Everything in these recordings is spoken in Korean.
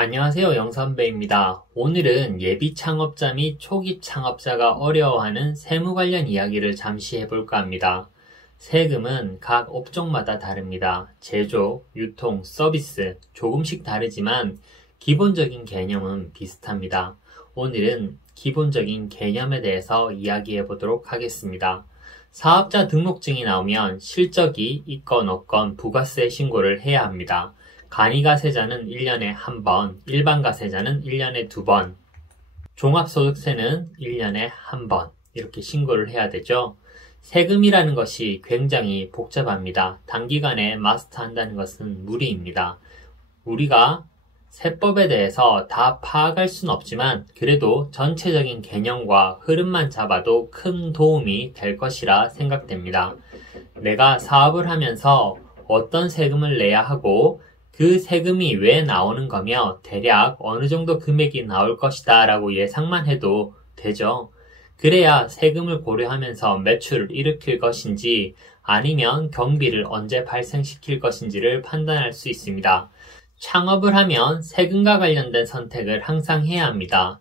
안녕하세요, 영선배입니다. 오늘은 예비 창업자 및 초기 창업자가 어려워하는 세무 관련 이야기를 잠시 해볼까 합니다. 세금은 각 업종마다 다릅니다. 제조, 유통, 서비스 조금씩 다르지만 기본적인 개념은 비슷합니다. 오늘은 기본적인 개념에 대해서 이야기해 보도록 하겠습니다. 사업자 등록증이 나오면 실적이 있건 없건 부가세 신고를 해야 합니다. 간이가세자는 1년에 1번, 일반가세자는 1년에 2번, 종합소득세는 1년에 1번 이렇게 신고를 해야 되죠. 세금이라는 것이 굉장히 복잡합니다. 단기간에 마스터한다는 것은 무리입니다. 우리가 세법에 대해서 다 파악할 수는 없지만 그래도 전체적인 개념과 흐름만 잡아도 큰 도움이 될 것이라 생각됩니다. 내가 사업을 하면서 어떤 세금을 내야 하고 그 세금이 왜 나오는 거며 대략 어느 정도 금액이 나올 것이다 라고 예상만 해도 되죠. 그래야 세금을 고려하면서 매출을 일으킬 것인지 아니면 경비를 언제 발생시킬 것인지를 판단할 수 있습니다. 창업을 하면 세금과 관련된 선택을 항상 해야 합니다.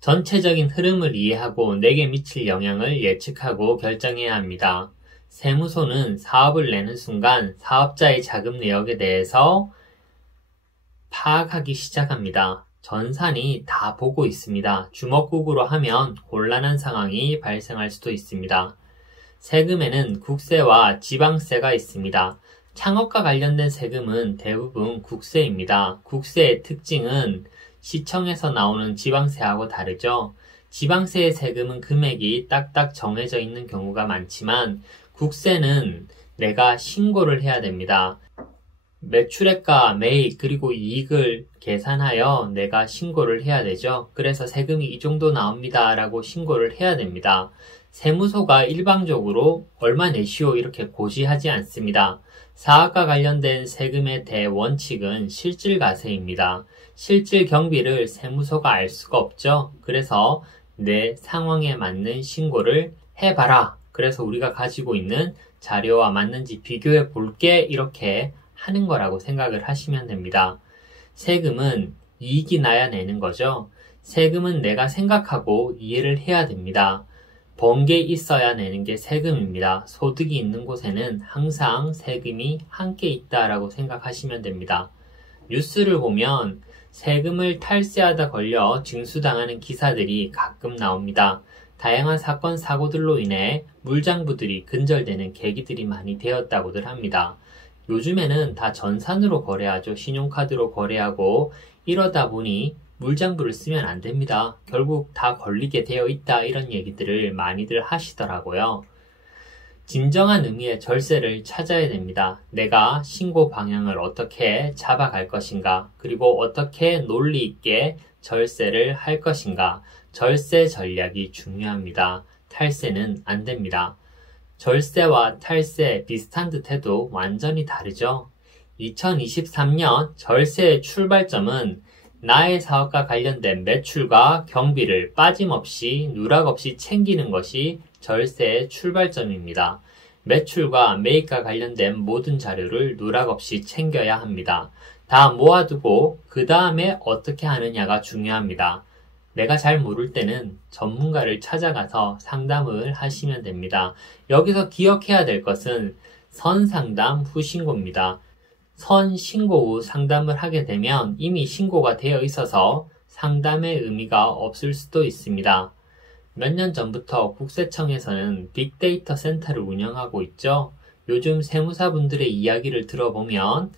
전체적인 흐름을 이해하고 내게 미칠 영향을 예측하고 결정해야 합니다. 세무서는 사업을 내는 순간 사업자의 자금 내역에 대해서 파악하기 시작합니다. 전산이 다 보고 있습니다. 주먹국으로 하면 곤란한 상황이 발생할 수도 있습니다. 세금에는 국세와 지방세가 있습니다. 창업과 관련된 세금은 대부분 국세입니다. 국세의 특징은 시청에서 나오는 지방세하고 다르죠. 지방세의 세금은 금액이 딱딱 정해져 있는 경우가 많지만 국세는 내가 신고를 해야 됩니다. 매출액과 매입 그리고 이익을 계산하여 내가 신고를 해야 되죠. 그래서 세금이 이 정도 나옵니다 라고 신고를 해야 됩니다. 세무서가 일방적으로 얼마 내시오 이렇게 고지하지 않습니다. 사업과 관련된 세금의 대원칙은 실질과세입니다. 실질 경비를 세무서가 알 수가 없죠. 그래서 내 상황에 맞는 신고를 해봐라. 그래서 우리가 가지고 있는 자료와 맞는지 비교해 볼게 이렇게 하는 거라고 생각을 하시면 됩니다. 세금은 이익이 나야 내는 거죠. 세금은 내가 생각하고 이해를 해야 됩니다. 번 게 있어야 내는 게 세금입니다. 소득이 있는 곳에는 항상 세금이 함께 있다라고 생각하시면 됩니다. 뉴스를 보면 세금을 탈세하다 걸려 징수당하는 기사들이 가끔 나옵니다. 다양한 사건, 사고들로 인해 물장부들이 근절되는 계기들이 많이 되었다고들 합니다. 요즘에는 다 전산으로 거래하죠. 신용카드로 거래하고 이러다 보니 물장부를 쓰면 안 됩니다. 결국 다 걸리게 되어 있다 이런 얘기들을 많이들 하시더라고요. 진정한 의미의 절세를 찾아야 됩니다. 내가 신고 방향을 어떻게 잡아갈 것인가 그리고 어떻게 논리 있게 절세를 할 것인가 절세 전략이 중요합니다. 탈세는 안 됩니다. 절세와 탈세 비슷한 듯 해도 완전히 다르죠. 2023년 절세의 출발점은 나의 사업과 관련된 매출과 경비를 빠짐없이 누락 없이 챙기는 것이 절세의 출발점입니다. 매출과 매입과 관련된 모든 자료를 누락 없이 챙겨야 합니다. 다 모아두고 그 다음에 어떻게 하느냐가 중요합니다. 내가 잘 모를 때는 전문가를 찾아가서 상담을 하시면 됩니다. 여기서 기억해야 될 것은 선상담 후 신고입니다. 선신고 후 상담을 하게 되면 이미 신고가 되어 있어서 상담의 의미가 없을 수도 있습니다. 몇 년 전부터 국세청에서는 빅데이터 센터를 운영하고 있죠. 요즘 세무사분들의 이야기를 들어보면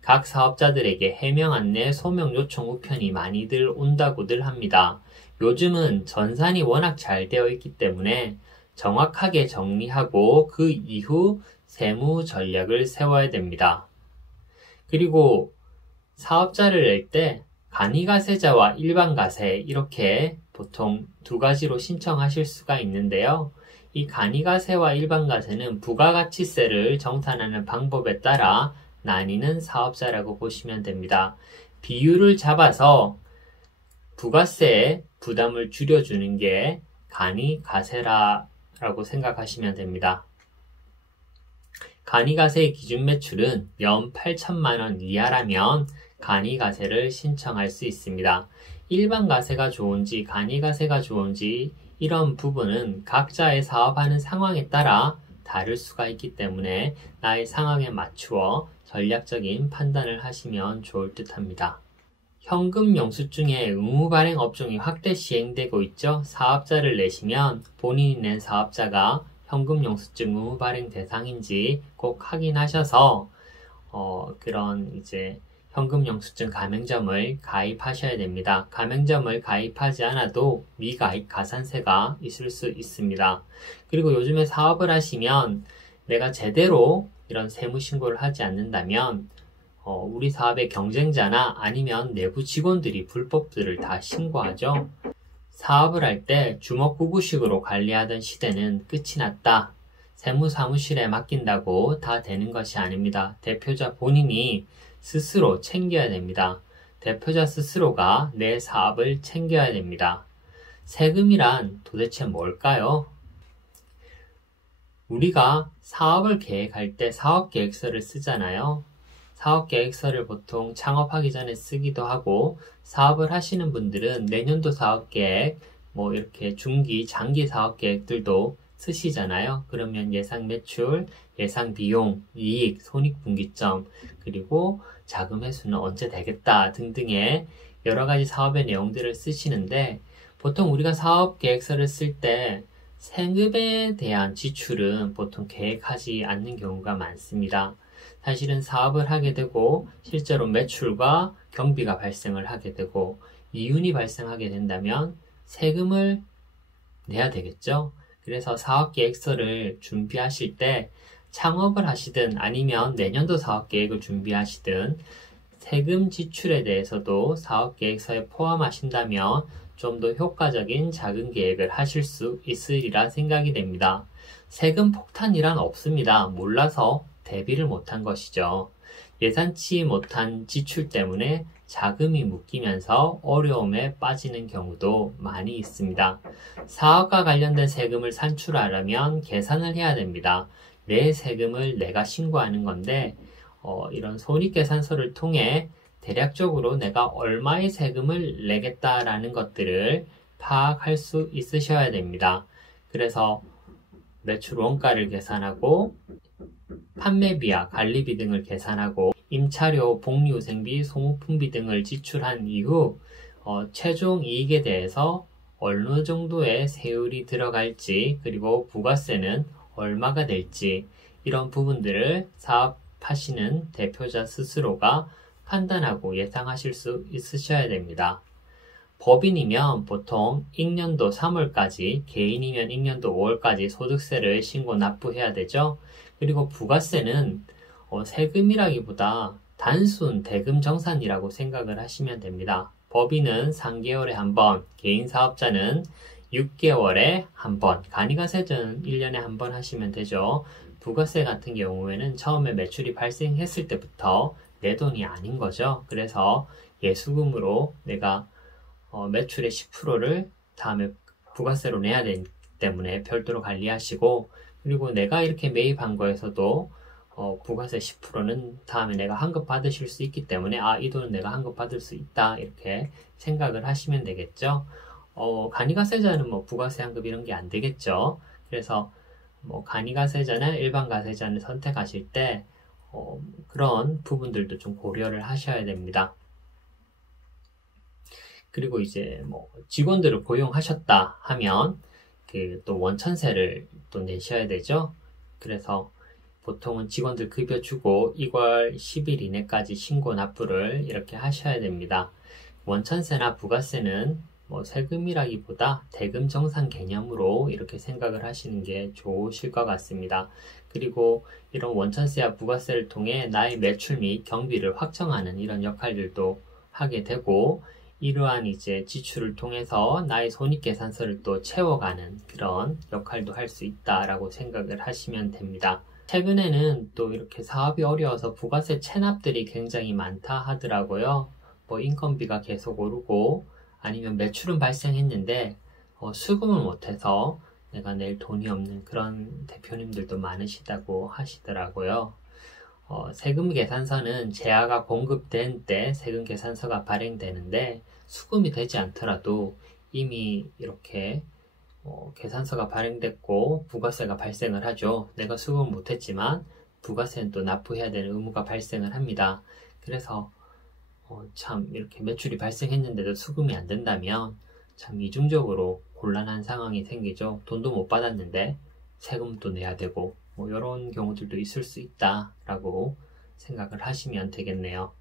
각 사업자들에게 해명 안내, 소명 요청 우편이 많이들 온다고들 합니다. 요즘은 전산이 워낙 잘 되어 있기 때문에 정확하게 정리하고 그 이후 세무 전략을 세워야 됩니다. 그리고 사업자를 낼 때 간이가세자와 일반가세 이렇게 보통 두 가지로 신청하실 수가 있는데요. 이 간이가세와 일반가세는 부가가치세를 정산하는 방법에 따라 나뉘는 사업자라고 보시면 됩니다. 비율을 잡아서 부가세의 부담을 줄여주는 게 간이가세라고 생각하시면 됩니다. 간이가세의 기준 매출은 연 8천만 원 이하라면 간이가세를 신청할 수 있습니다. 일반 가세가 좋은지 간이가세가 좋은지 이런 부분은 각자의 사업하는 상황에 따라 다를 수가 있기 때문에 나의 상황에 맞추어 전략적인 판단을 하시면 좋을 듯 합니다. 현금 영수증의 의무 발행 업종이 확대 시행되고 있죠. 사업자를 내시면 본인이 낸 사업자가 현금 영수증 의무 발행 대상인지 꼭 확인하셔서 그런 이제 현금 영수증 가맹점을 가입하셔야 됩니다. 가맹점을 가입하지 않아도 미가입 가산세가 있을 수 있습니다. 그리고 요즘에 사업을 하시면 내가 제대로 이런 세무 신고를 하지 않는다면 우리 사업의 경쟁자나 아니면 내부 직원들이 불법들을 다 신고하죠. 사업을 할 때 주먹구구식으로 관리하던 시대는 끝이 났다. 세무사무실에 맡긴다고 다 되는 것이 아닙니다. 대표자 본인이 스스로 챙겨야 됩니다. 대표자 스스로가 내 사업을 챙겨야 됩니다. 세금이란 도대체 뭘까요? 우리가 사업을 계획할 때 사업계획서를 쓰잖아요. 사업계획서를 보통 창업하기 전에 쓰기도 하고, 사업을 하시는 분들은 내년도 사업계획, 이렇게 중기, 장기 사업계획들도 쓰시잖아요. 그러면 예상 매출, 예상 비용, 이익, 손익분기점, 그리고 자금 회수는 언제 되겠다 등등의 여러 가지 사업의 내용들을 쓰시는데, 보통 우리가 사업계획서를 쓸 때 세금에 대한 지출은 보통 계획하지 않는 경우가 많습니다. 사실은 사업을 하게 되고 실제로 매출과 경비가 발생을 하게 되고 이윤이 발생하게 된다면 세금을 내야 되겠죠. 그래서 사업계획서를 준비하실 때 창업을 하시든 아니면 내년도 사업계획을 준비하시든 세금 지출에 대해서도 사업계획서에 포함하신다면 좀 더 효과적인 자금 계획을 하실 수 있으리라 생각이 됩니다. 세금 폭탄이란 없습니다. 몰라서 대비를 못한 것이죠. 예상치 못한 지출 때문에 자금이 묶이면서 어려움에 빠지는 경우도 많이 있습니다. 사업과 관련된 세금을 산출하려면 계산을 해야 됩니다. 내 세금을 내가 신고하는 건데 이런 손익계산서를 통해 대략적으로 내가 얼마의 세금을 내겠다라는 것들을 파악할 수 있으셔야 됩니다. 그래서 매출 원가를 계산하고 판매비와 관리비 등을 계산하고 임차료, 복리후생비, 소모품비 등을 지출한 이후 최종 이익에 대해서 어느 정도의 세율이 들어갈지 그리고 부가세는 얼마가 될지 이런 부분들을 사업하시는 대표자 스스로가 판단하고 예상하실 수 있으셔야 됩니다. 법인이면 보통 익년도 3월까지, 개인이면 익년도 5월까지 소득세를 신고 납부해야 되죠. 그리고 부가세는 세금이라기보다 단순 대금 정산이라고 생각을 하시면 됩니다. 법인은 3개월에 한 번, 개인 사업자는 6개월에 한 번, 간이가세는 1년에 한 번 하시면 되죠. 부가세 같은 경우에는 처음에 매출이 발생했을 때부터 내 돈이 아닌 거죠. 그래서 예수금으로 내가 매출의 10%를 다음에 부가세로 내야 되기 때문에 별도로 관리하시고, 그리고 내가 이렇게 매입한 거에서도 부가세 10%는 다음에 내가 환급 받으실 수 있기 때문에 이 돈은 내가 환급 받을 수 있다 이렇게 생각을 하시면 되겠죠. 간이가세자는 부가세 환급 이런 게 안 되겠죠. 그래서 간이가세자나 일반 가세자를 선택하실 때 그런 부분들도 좀 고려를 하셔야 됩니다. 그리고 이제 직원들을 고용하셨다 하면 또 원천세를 또 내셔야 되죠. 그래서 보통은 직원들 급여 주고 2월 10일 이내까지 신고 납부를 이렇게 하셔야 됩니다. 원천세나 부가세는 세금이라기보다 대금 정산 개념으로 이렇게 생각을 하시는 게 좋으실 것 같습니다. 그리고 이런 원천세와 부가세를 통해 나의 매출 및 경비를 확정하는 이런 역할들도 하게 되고, 이러한 이제 지출을 통해서 나의 손익계산서를 또 채워가는 그런 역할도 할 수 있다라고 생각을 하시면 됩니다. 최근에는 또 이렇게 사업이 어려워서 부가세 체납들이 굉장히 많다 하더라고요. 인건비가 계속 오르고 아니면 매출은 발생했는데 수금을 못해서 내가 낼 돈이 없는 그런 대표님들도 많으시다고 하시더라고요. 세금 계산서는 재화가 공급된 때 세금 계산서가 발행되는데 수금이 되지 않더라도 이미 이렇게 계산서가 발행됐고 부가세가 발생을 하죠. 내가 수금을 못했지만 부가세는 또 납부해야 되는 의무가 발생을 합니다. 그래서 참 이렇게 매출이 발생했는데도 수금이 안 된다면 참 이중적으로 곤란한 상황이 생기죠. 돈도 못 받았는데 세금도 내야 되고 뭐 이런 경우들도 있을 수 있다라고 생각을 하시면 되겠네요.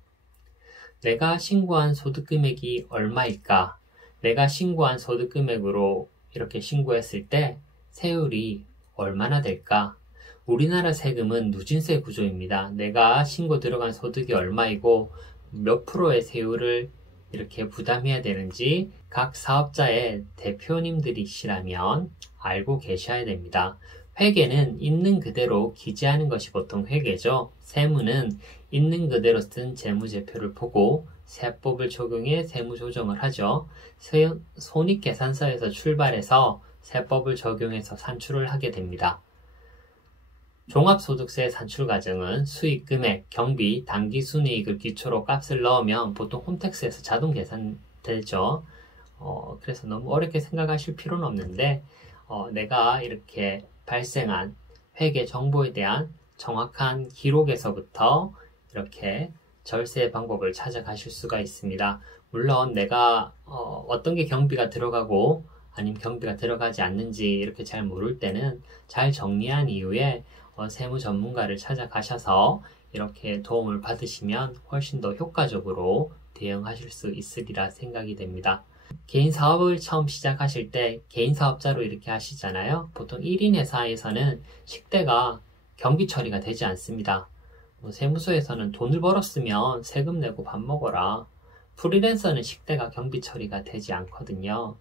내가 신고한 소득 금액이 얼마일까? 내가 신고한 소득 금액으로 이렇게 신고했을 때 세율이 얼마나 될까? 우리나라 세금은 누진세 구조입니다. 내가 신고 들어간 소득이 얼마이고 몇 프로의 세율을 이렇게 부담해야 되는지 각 사업자의 대표님들이시라면 알고 계셔야 됩니다. 회계는 있는 그대로 기재하는 것이 보통 회계죠. 세무는 있는 그대로 쓴 재무제표를 보고 세법을 적용해 세무 조정을 하죠. 손익계산서에서 출발해서 세법을 적용해서 산출을 하게 됩니다. 종합소득세 산출 과정은 수익 금액, 경비, 당기순이익을 기초로 값을 넣으면 보통 홈택스에서 자동 계산되죠. 그래서 너무 어렵게 생각하실 필요는 없는데 내가 이렇게 발생한 회계 정보에 대한 정확한 기록에서부터 이렇게 절세 방법을 찾아가실 수가 있습니다. 물론 내가 어떤 게 경비가 들어가고 아니면 경비가 들어가지 않는지 이렇게 잘 모를 때는 잘 정리한 이후에 세무 전문가를 찾아가셔서 이렇게 도움을 받으시면 훨씬 더 효과적으로 대응하실 수 있으리라 생각이 됩니다. 개인 사업을 처음 시작하실 때 개인 사업자로 이렇게 하시잖아요. 보통 1인 회사에서는 식대가 경비 처리가 되지 않습니다. 세무서에서는 돈을 벌었으면 세금 내고 밥 먹어라. 프리랜서는 식대가 경비 처리가 되지 않거든요.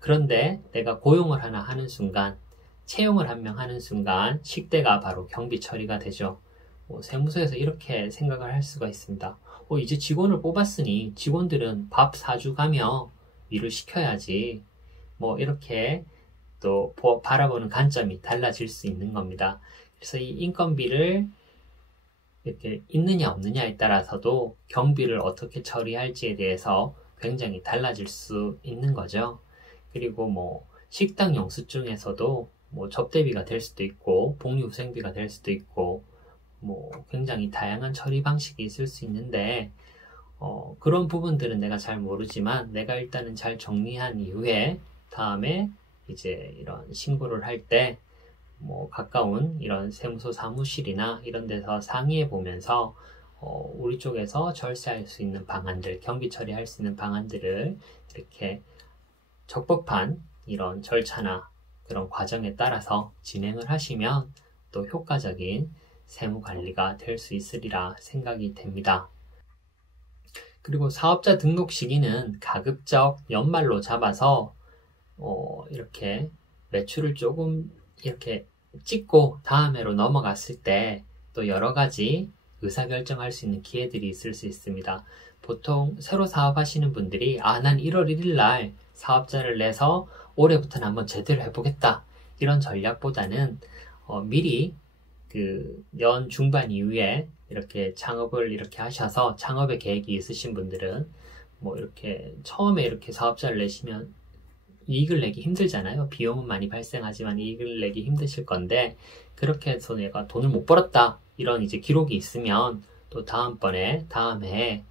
그런데 내가 고용을 하나 하는 순간, 채용을 한 명 하는 순간 식대가 바로 경비 처리가 되죠. 세무서에서 이렇게 생각을 할 수가 있습니다. 이제 직원을 뽑았으니 직원들은 밥 사주가며 일을 시켜야지. 이렇게 또 바라보는 관점이 달라질 수 있는 겁니다. 그래서 이 인건비를 이렇게 있느냐 없느냐에 따라서도 경비를 어떻게 처리할지에 대해서 굉장히 달라질 수 있는 거죠. 그리고 식당 영수증에서도 접대비가 될 수도 있고 복리후생비가 될 수도 있고 굉장히 다양한 처리 방식이 있을 수 있는데 그런 부분들은 내가 잘 모르지만 내가 일단은 잘 정리한 이후에 다음에 이제 이런 신고를 할 때 가까운 이런 세무서 사무실이나 이런 데서 상의해 보면서 우리 쪽에서 절세할 수 있는 방안들, 경비 처리할 수 있는 방안들을 이렇게 적법한 이런 절차나 그런 과정에 따라서 진행을 하시면 또 효과적인 세무 관리가 될 수 있으리라 생각이 됩니다. 그리고 사업자 등록 시기는 가급적 연말로 잡아서 이렇게 매출을 조금 이렇게 찍고 다음 해로 넘어갔을 때 또 여러 가지 의사결정할 수 있는 기회들이 있을 수 있습니다. 보통 새로 사업하시는 분들이 난 1월 1일 날 사업자를 내서 올해부터는 한번 제대로 해보겠다 이런 전략보다는 미리 그 연 중반 이후에 이렇게 창업을 이렇게 하셔서 창업의 계획이 있으신 분들은 이렇게 처음에 이렇게 사업자를 내시면 이익을 내기 힘들잖아요. 비용은 많이 발생하지만 이익을 내기 힘드실 건데 그렇게 해서 내가 돈을 못 벌었다 이런 이제 기록이 있으면 또 다음 해에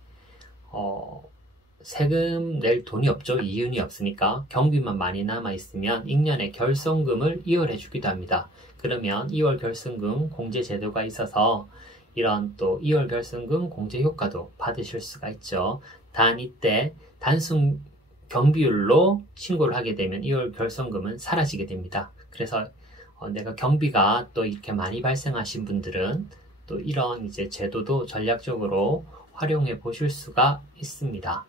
세금 낼 돈이 없죠. 이윤이 없으니까 경비만 많이 남아 있으면 익년에 결손금을 이월해 주기도 합니다. 그러면 2월 결손금 공제 제도가 있어서 이런 또 2월 결손금 공제 효과도 받으실 수가 있죠. 단 이때 단순 경비율로 신고를 하게 되면 2월 결손금은 사라지게 됩니다. 그래서 내가 경비가 또 이렇게 많이 발생하신 분들은 또 이런 이제 제도도 전략적으로 활용해 보실 수가 있습니다.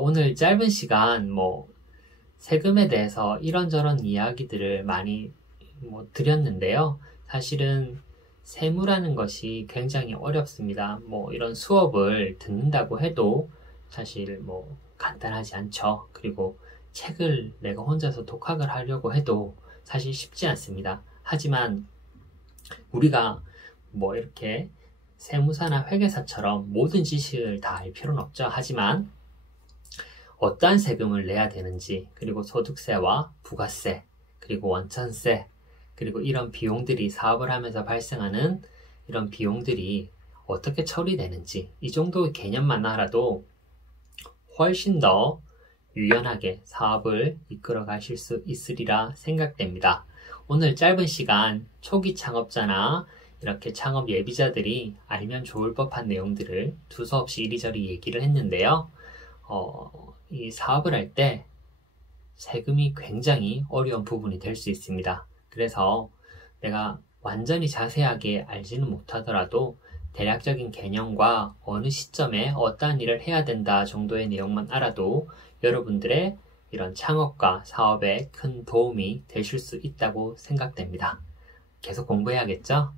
오늘 짧은 시간 세금에 대해서 이런저런 이야기들을 많이 드렸는데요. 사실은 세무라는 것이 굉장히 어렵습니다. 이런 수업을 듣는다고 해도 사실 간단하지 않죠. 그리고 책을 내가 혼자서 독학을 하려고 해도 사실 쉽지 않습니다. 하지만 우리가 이렇게 세무사나 회계사처럼 모든 지식을 다 알 필요는 없죠. 하지만 어떠한 세금을 내야 되는지, 그리고 소득세와 부가세, 그리고 원천세, 그리고 이런 비용들이 사업을 하면서 발생하는 이런 비용들이 어떻게 처리되는지 이 정도 개념만 알아도 훨씬 더 유연하게 사업을 이끌어 가실 수 있으리라 생각됩니다. 오늘 짧은 시간 초기 창업자나 이렇게 창업 예비자들이 알면 좋을 법한 내용들을 두서없이 이리저리 얘기를 했는데요. 이 사업을 할 때 세금이 굉장히 어려운 부분이 될 수 있습니다. 그래서 내가 완전히 자세하게 알지는 못하더라도 대략적인 개념과 어느 시점에 어떠한 일을 해야 된다 정도의 내용만 알아도 여러분들의 이런 창업과 사업에 큰 도움이 되실 수 있다고 생각됩니다. 계속 공부해야겠죠?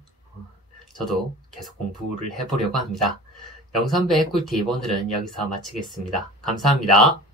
저도 계속 공부를 해보려고 합니다. 영선배 꿀팁 오늘은 여기서 마치겠습니다. 감사합니다.